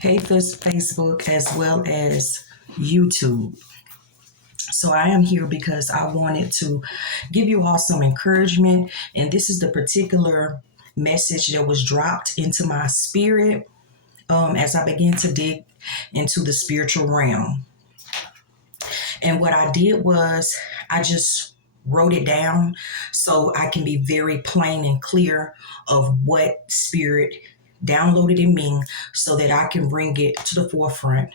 Hey, Facebook, as well as YouTube. So I am here because I wanted to give you all some encouragement. And this is the particular message that was dropped into my spirit as I began to dig into the spiritual realm. And what I did was I just wrote it down so I can be very plain and clear of what spirit downloaded in me so that I can bring it to the forefront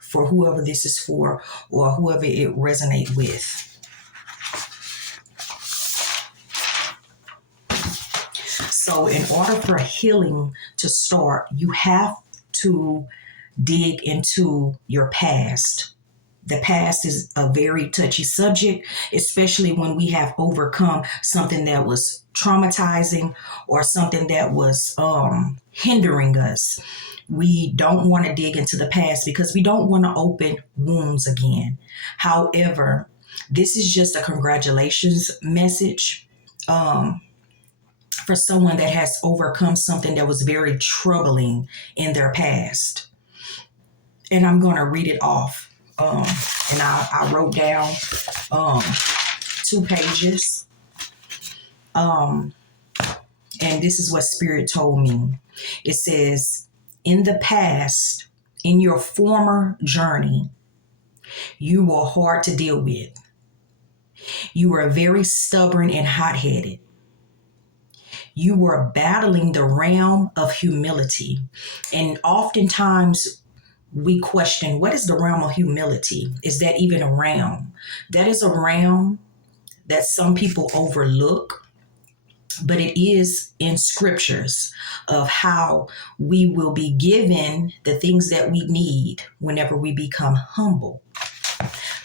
for whoever this is for or whoever it resonates with. So in order for healing to start, you have to dig into your past. The past is a very touchy subject, especially when we have overcome something that was traumatizing or something that was hindering us. We don't want to dig into the past because we don't want to open wounds again. However, this is just a congratulations message for someone that has overcome something that was very troubling in their past. And I'm going to read it off. And I wrote down 2 pages. And this is what Spirit told me. It says, in the past, in your former journey, you were hard to deal with. You were very stubborn and hot-headed. You were battling the realm of humility. And oftentimes we question, what is the realm of humility? Is that even a realm? That is a realm that some people overlook, but it is in scriptures of how we will be given the things that we need whenever we become humble.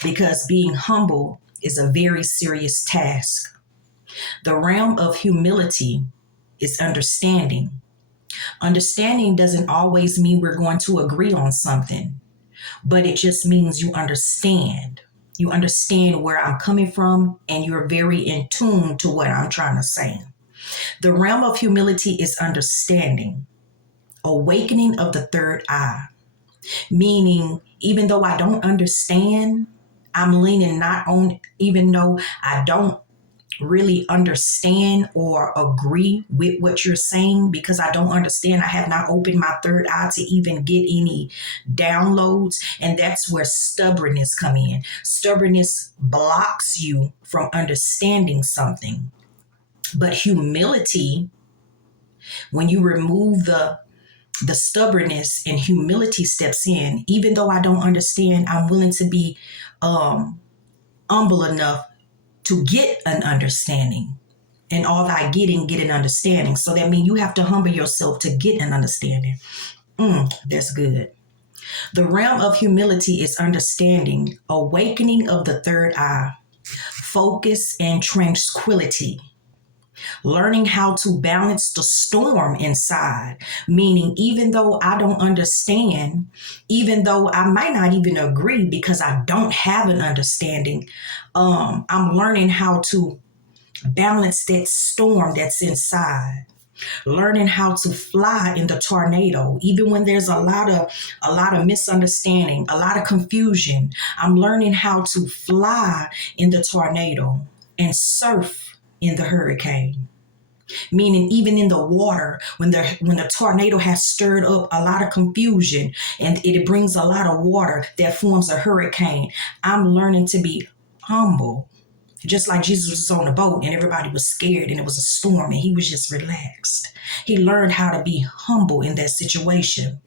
Because being humble is a very serious task. The realm of humility is understanding. Understanding doesn't always mean we're going to agree on something, but it just means you understand. You understand where I'm coming from, and you're very in tune to what I'm trying to say. The realm of humility is understanding, awakening of the third eye, meaning even though I don't understand, I'm leaning not on, even though I don't really understand or agree with what you're saying, because I don't understand. I have not opened my third eye to even get any downloads. And that's where stubbornness come in. Stubbornness blocks you from understanding something. But humility, when you remove the stubbornness and humility steps in, even though I don't understand, I'm willing to be humble enough to get an understanding. And all thy getting, get an understanding. So that means you have to humble yourself to get an understanding. That's good. The realm of humility is understanding, awakening of the third eye, focus and tranquility. Learning how to balance the storm inside, meaning even though I don't understand, even though I might not even agree because I don't have an understanding, I'm learning how to balance that storm that's inside. Learning how to fly in the tornado, even when there's a lot of misunderstanding, a lot of confusion. I'm learning how to fly in the tornado and surf in the hurricane. Meaning even in the water, when the tornado has stirred up a lot of confusion and it brings a lot of water that forms a hurricane, I'm learning to be humble. Just like Jesus was on the boat and everybody was scared and it was a storm and he was just relaxed. He learned how to be humble in that situation.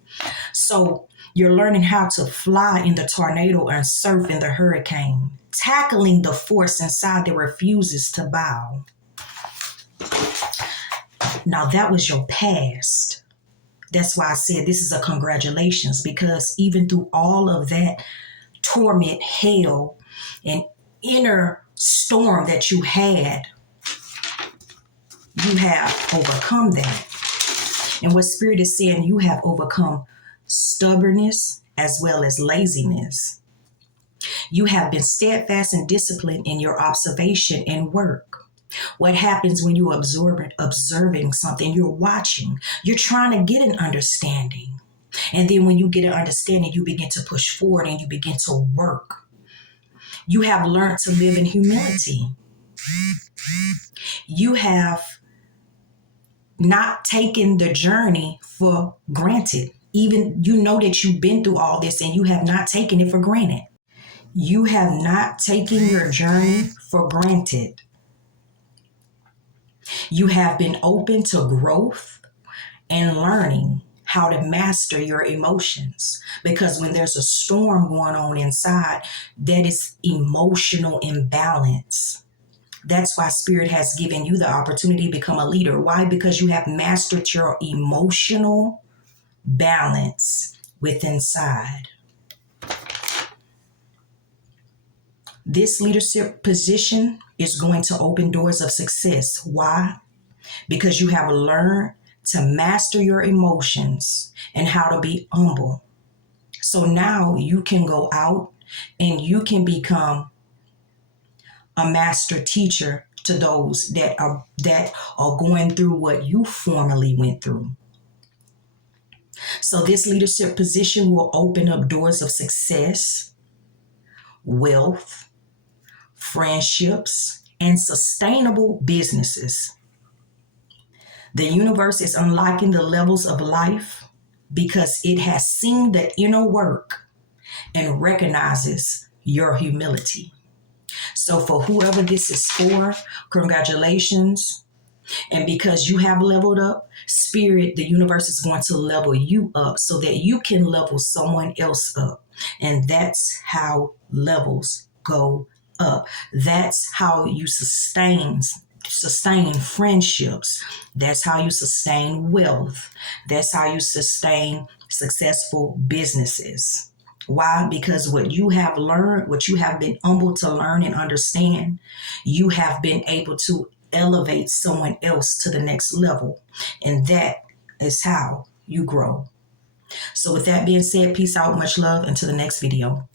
So you're learning how to fly in the tornado and surf in the hurricane, tackling the force inside that refuses to bow. Now that was your past. That's why I said this is a congratulations, because even through all of that torment, hell, and inner storm that you had, you have overcome that. And what Spirit is saying, you have overcome stubbornness as well as laziness. You have been steadfast and disciplined in your observation and work. What happens when you're observing something, you're watching, you're trying to get an understanding. And then when you get an understanding, you begin to push forward and you begin to work. You have learned to live in humility. You have not taken the journey for granted. Even you know that you've been through all this and you have not taken it for granted. You have not taken your journey for granted. You have been open to growth and learning how to master your emotions. Because when there's a storm going on inside, that is emotional imbalance. That's why Spirit has given you the opportunity to become a leader. Why? Because you have mastered your emotional balance within inside. This leadership position is going to open doors of success. Why? Because you have learned to master your emotions and how to be humble. So now you can go out and you can become a master teacher to those that are going through what you formerly went through. So this leadership position will open up doors of success, wealth, friendships, and sustainable businesses. The universe is unlocking the levels of life because it has seen the inner work and recognizes your humility. So for whoever this is for, congratulations. And because you have leveled up, Spirit, the universe is going to level you up so that you can level someone else up. And that's how levels go up. That's how you sustain friendships. That's how you sustain wealth. That's how you sustain successful businesses. Why? Because what you have learned, what you have been humble to learn and understand, you have been able to elevate someone else to the next level. And that is how you grow. So with that being said, peace out, much love, until the next video.